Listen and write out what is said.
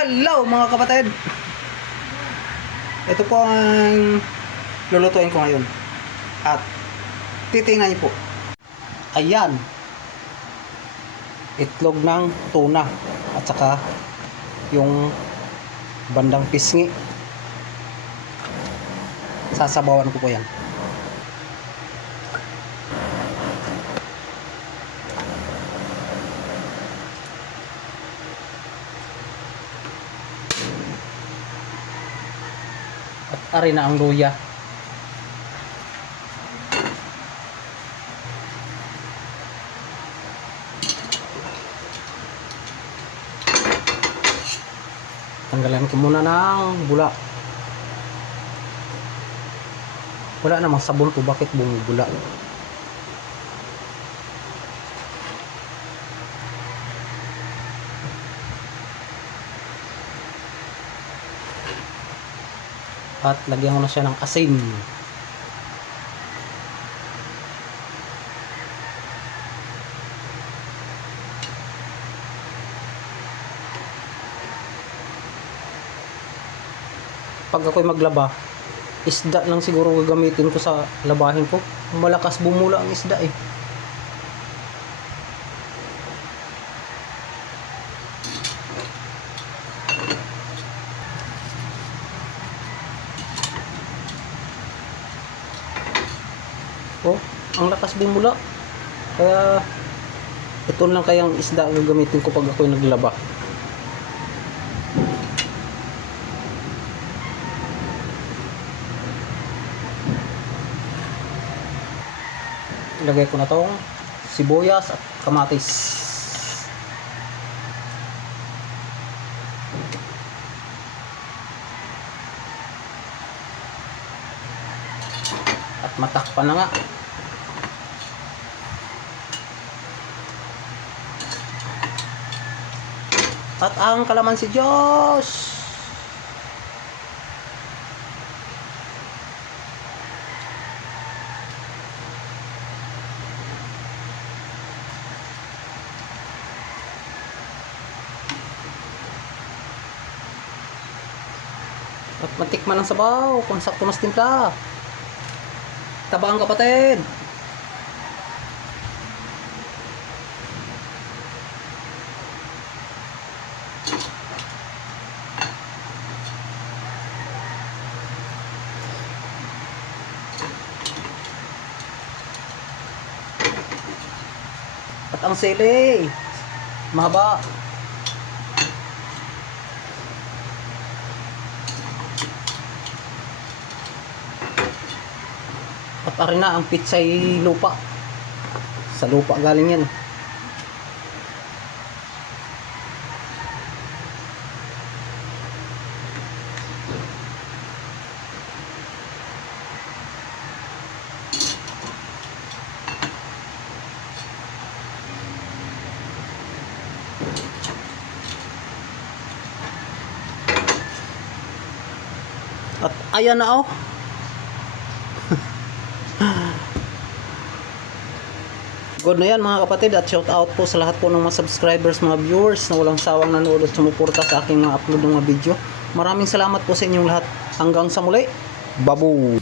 Hello mga kapatid! Ito po ang lulutuin ko ngayon. At titingnan niyo po. Ayan. Itlog ng tuna. At saka yung bandang pisngi. Sasabawan ko po yan. At ari na ang luya. Tanggalan ko muna ng bula. Wala namang sabon ko bakit bumubula. At lagyan ko na siya ng asin. Pag ako'y maglaba, isda lang siguro gagamitin ko sa labahin ko. Malakas bumula ang isda eh. Oh, ang lakas bumula. Kaya ito lang kayang isda ang gagamitin ko pag ako'y naglaba. Ilagay ko na tong sibuyas at kamatis. At matakpan na nga. At ang kalamansi Diyos. At matikman ang sabaw kung sakto mas timpla. Tabang kapatid. At ang sili. Mahaba. At ari na ang pitsay lupa. Sa lupa galing yan. At ayan na oh. Good na yan mga kapatid at shout out po sa lahat po ng mga subscribers, mga viewers na walang sawang nanood at sumuporta sa aking mga upload ng mga video. Maraming salamat po sa inyong lahat. Hanggang sa muli, babu!